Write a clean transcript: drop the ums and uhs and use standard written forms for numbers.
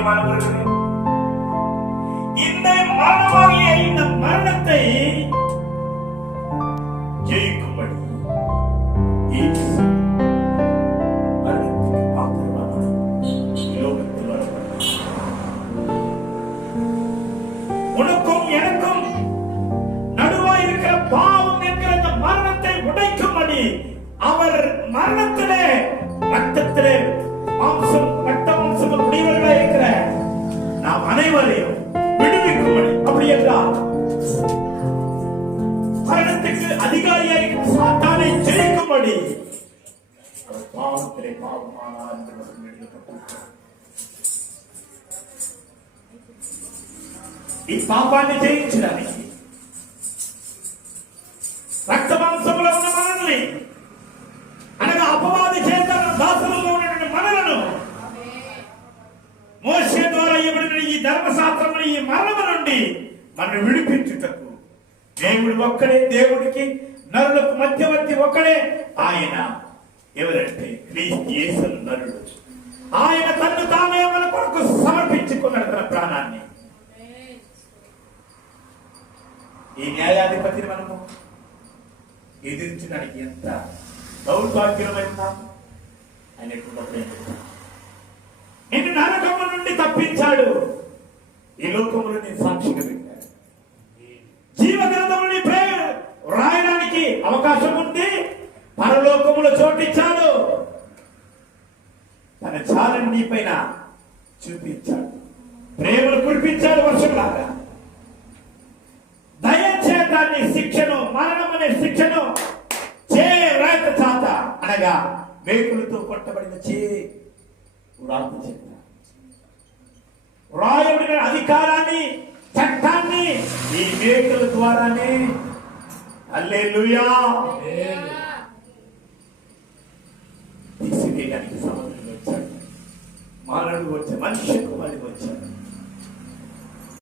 பிரியமானவர்களே, இந்த மரணமாகிய இந்த மரணத்தை ஜெயிக்கும்படி இயேசு மரணத்துக்கு பாத்திரமாக லோகத்தில் வரப்பட்டார். உனக்கும் எனக்கும் நடுவாய் இருக்கிற பாவம் என்கிற அந்த மரணத்தை உடைக்கும்படி அவர் மரணத்திலே ரத்தத்திலே மாம்சம் ரத்த மாம்சங்கள் உடையவர்களாக இருக்கிற நாம் அனைவரையும் விடுவிக்கும்படி, அப்படி என்றால் மரணத்துக்கு அதிகாரியாக சாத்தானை ஜெயிக்கும்படி அவர் பாவத்திலே பாவமானார் என்று எழுதப்பட்டிருக்கிறது. ఈ పాపాన్ని జయించడానికి రక్త మాంసంలో ఉన్న మనల్ని, అనగా అపవాది చేత దాసులలో ఉన్నటువంటి మనలను మోషే ద్వారా ఇవ్వబడిన ఈ ధర్మశాస్త్రమును ఈ మరణము నుండి మనం విడిపించుటకు దేవుడు ఒక్కడే, దేవుడికి నరులకు మధ్యవర్తి ఒక్కడే. ఆయన ఎవరంటే క్రీస్తు యేసు నరుడు. ఆయన తన్ను తానే మన కొరకు సమర్పించుకున్నాడు తన ప్రాణాన్ని. ఈ న్యాయాధిపతిని మనము ఎదిరించడానికి ఎంత దౌర్భాగ్యమై ఉన్నాము. ఆయన నిన్ను నరకము నుండి తప్పించాడు. ఈ లోకంలో నేను సాక్షిగా పెట్టాడు. జీవగ్రంథముని రాయడానికి అవకాశం ఉంది. పరలోకములో చోటిచ్చాడు. తన చాలని నీ పైన చూపించాడు. ప్రేమను కురిపించాడు వర్షంలాగా. దయచేతాన్ని శిక్షను, మరణం అనే శిక్షను రాత చాత అనగా వేకులతో కొట్టబడిన రాయబడిన అధికారాన్ని, చట్టాన్ని ఈ వేకుల ద్వారానే హల్లెలూయా తీసివేయడానికి సముద్రం వచ్చాడు. మానవుడు వచ్చాడు, మనిషి కుమారుడు వచ్చాడు.